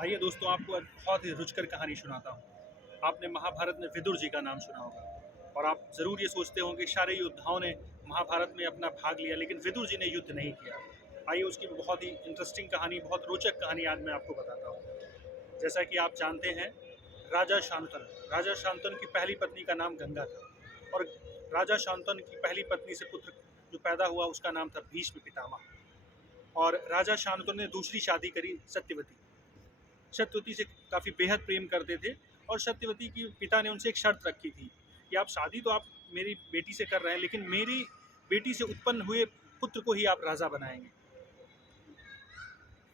आइए दोस्तों, आपको आज बहुत ही रुचिकर कहानी सुनाता हूँ। आपने महाभारत में विदुर जी का नाम सुना होगा और आप ज़रूर ये सोचते होंगे सारे योद्धाओं ने महाभारत में अपना भाग लिया, लेकिन विदुर जी ने युद्ध नहीं किया। आइए उसकी बहुत ही इंटरेस्टिंग कहानी, बहुत रोचक कहानी आज मैं आपको बताता हूँ। जैसा कि आप जानते हैं, राजा शांतनु की पहली पत्नी का नाम गंगा था और राजा शांतनु की पहली पत्नी से पुत्र जो पैदा हुआ उसका नाम था भीष्म पितामह। और राजा शांतनु ने दूसरी शादी करी सत्यवती। सत्यवती से काफ़ी बेहद प्रेम करते थे और सत्यवती की पिता ने उनसे एक शर्त रखी थी कि आप शादी तो आप मेरी बेटी से कर रहे हैं, लेकिन मेरी बेटी से उत्पन्न हुए पुत्र को ही आप राजा बनाएंगे।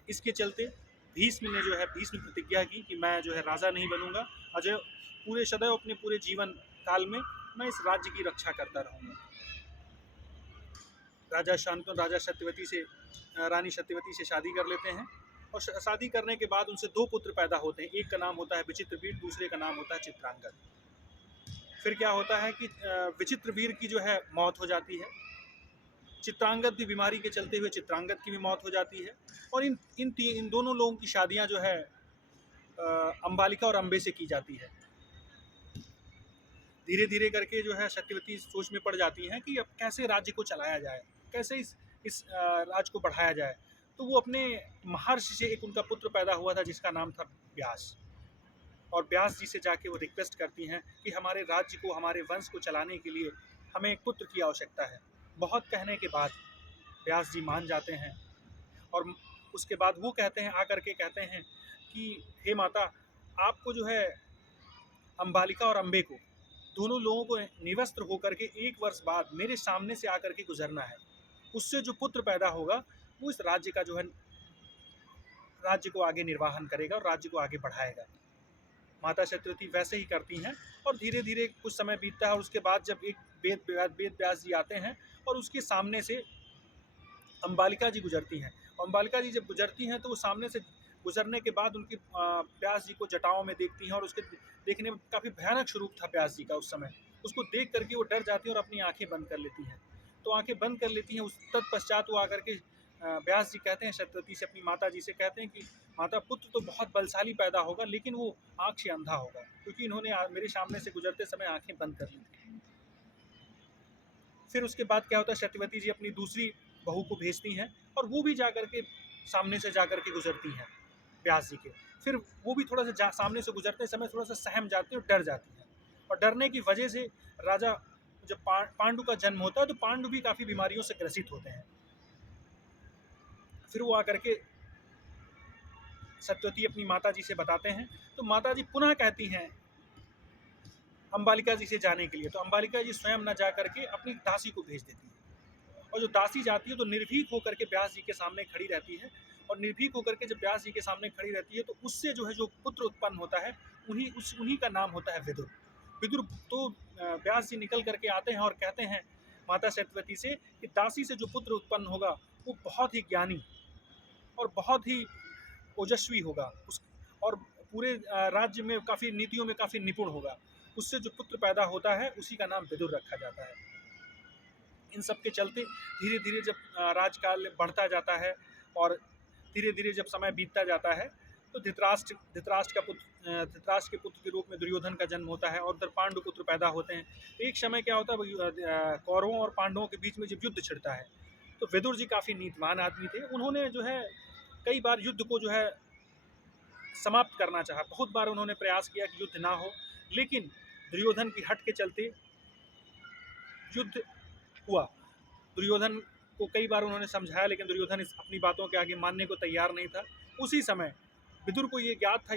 इसके चलते भीष्म प्रतिज्ञा की कि मैं जो है राजा नहीं बनूंगा, अजय पूरे सदैव अपने पूरे जीवन काल में मैं इस राज्य की रक्षा करता रहूँगा। राजा शांतनु रानी सत्यवती से शादी कर लेते हैं और शादी करने के बाद उनसे 2 पुत्र पैदा होते हैं। एक का नाम होता है विचित्रवीर, दूसरे का नाम होता है चित्रांगद। फिर क्या होता है कि विचित्रवीर की जो है मौत हो जाती है, चित्रांगद भी बीमारी के चलते हुए चित्रांगद की भी मौत हो जाती है और इन दोनों लोगों की शादियां जो है अंबालिका और अंबे से की जाती है। धीरे धीरे करके जो है सत्यवती सोच में पड़ जाती हैं कि अब कैसे राज्य को चलाया जाए, कैसे इस राज्य को बढ़ाया जाए। तो वो अपने महर्षि से एक उनका पुत्र पैदा हुआ था जिसका नाम था व्यास, और व्यास जी से जाके वो रिक्वेस्ट करती हैं कि हमारे राज्य को, हमारे वंश को चलाने के लिए हमें एक पुत्र की आवश्यकता है। बहुत कहने के बाद व्यास जी मान जाते हैं और उसके बाद वो आकर के कहते हैं कि हे माता, आपको जो है अंबालिका और अंबे को, दोनों लोगों को निवस्त्र होकर के 1 वर्ष बाद मेरे सामने से आकर के गुजरना है। उससे जो पुत्र पैदा होगा वो इस राज्य का जो है राज्य को आगे निर्वाहन करेगा और राज्य को आगे बढ़ाएगा। माता सत्यवती वैसे ही करती हैं और धीरे धीरे कुछ समय बीतता है और उसके बाद जब एक वेद व्यास जी आते हैं और उसके सामने से अंबालिका जी गुजरती हैं। अंबालिका जी जब गुजरती हैं तो वो सामने से गुजरने के बाद उनकी व्यास जी को जटाओं में देखती हैं और उसके देखने में काफ़ी भयानक स्वरूप था व्यास जी का उस समय। उसको देख करके वो डर जाती हैं और अपनी आंखें बंद कर लेती हैं। तो आंखें बंद कर लेती हैं, उस तत्पश्चात वो आकर के व्यास जी कहते हैं सत्यवती से, अपनी माता जी से कहते हैं कि माता, पुत्र तो बहुत बलशाली पैदा होगा, लेकिन वो आँख से अंधा होगा, क्योंकि इन्होंने मेरे सामने से गुजरते समय आंखें बंद कर ली थी। फिर उसके बाद क्या होता है, सत्यवती जी अपनी दूसरी बहू को भेजती हैं और वो भी जाकर के सामने से जाकर के गुजरती हैं व्यास जी के। फिर वो भी थोड़ा सा सामने से गुजरते समय थोड़ा सा सहम जाती हैं और डर जाती हैं, और डरने की वजह से राजा जब पांडु का जन्म होता है तो पांडु भी काफ़ी बीमारियों से ग्रसित होते हैं। फिर वो आकर के सत्यवती अपनी माता जी से बताते हैं तो माता जी पुनः कहती हैं अंबालिका जी से जाने के लिए। तो अंबालिका जी स्वयं न जा करके अपनी दासी को भेज देती है, और जो दासी जाती है तो निर्भीक होकर के व्यास जी के सामने खड़ी रहती है, और निर्भीक होकर के जब व्यास जी के सामने खड़ी रहती है तो उससे जो है जो पुत्र उत्पन्न होता है उन्हीं का नाम होता है विदुर। विदुर तो व्यास जी निकल करके आते हैं और कहते हैं माता सत्यवती से कि दासी से जो पुत्र उत्पन्न होगा वो बहुत ही ज्ञानी और बहुत ही ओजस्वी होगा, उस और पूरे राज्य में काफ़ी नीतियों में काफ़ी निपुण होगा। उससे जो पुत्र पैदा होता है उसी का नाम विदुर रखा जाता है। इन सब के चलते धीरे धीरे जब राजकाल बढ़ता जाता है और धीरे धीरे जब समय बीतता जाता है तो धृतराष्ट्र के पुत्र के रूप में दुर्योधन का जन्म होता है और उधर पांडु पुत्र पैदा होते हैं। एक समय क्या होता है, कौरवों और पांडवों के बीच में जब युद्ध छिड़ता है तो विदुर जी काफ़ी नीतिवान आदमी थे। उन्होंने जो है कई बार युद्ध को जो है समाप्त करना चाहा, बहुत बार उन्होंने प्रयास किया कि युद्ध ना हो, लेकिन दुर्योधन की हट के चलते युद्ध हुआ। दुर्योधन को कई बार उन्होंने समझाया, लेकिन दुर्योधन अपनी बातों के आगे मानने को तैयार नहीं था। उसी समय विदुर को ये ज्ञात था,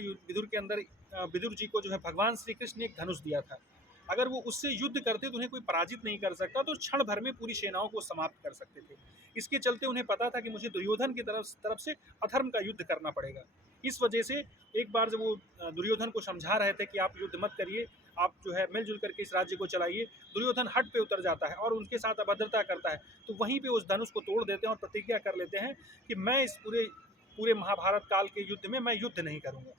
विदुर जी को जो है भगवान श्री कृष्ण ने एक धनुष दिया था। अगर वो उससे युद्ध करते तो उन्हें कोई पराजित नहीं कर सकता, तो क्षण भर में पूरी सेनाओं को समाप्त कर सकते थे। इसके चलते उन्हें पता था कि मुझे दुर्योधन की तरफ से अधर्म का युद्ध करना पड़ेगा। इस वजह से एक बार जब वो दुर्योधन को समझा रहे थे कि आप युद्ध मत करिए, आप जो है मिलजुल करके इस राज्य को चलाइए, दुर्योधन हट पे उतर जाता है और उनके साथ अभद्रता करता है। तो वहीं पे उस धनुष को तोड़ देते हैं और प्रतिज्ञा कर लेते हैं कि मैं इस पूरे महाभारत काल के युद्ध में मैं युद्ध नहीं करूँगा।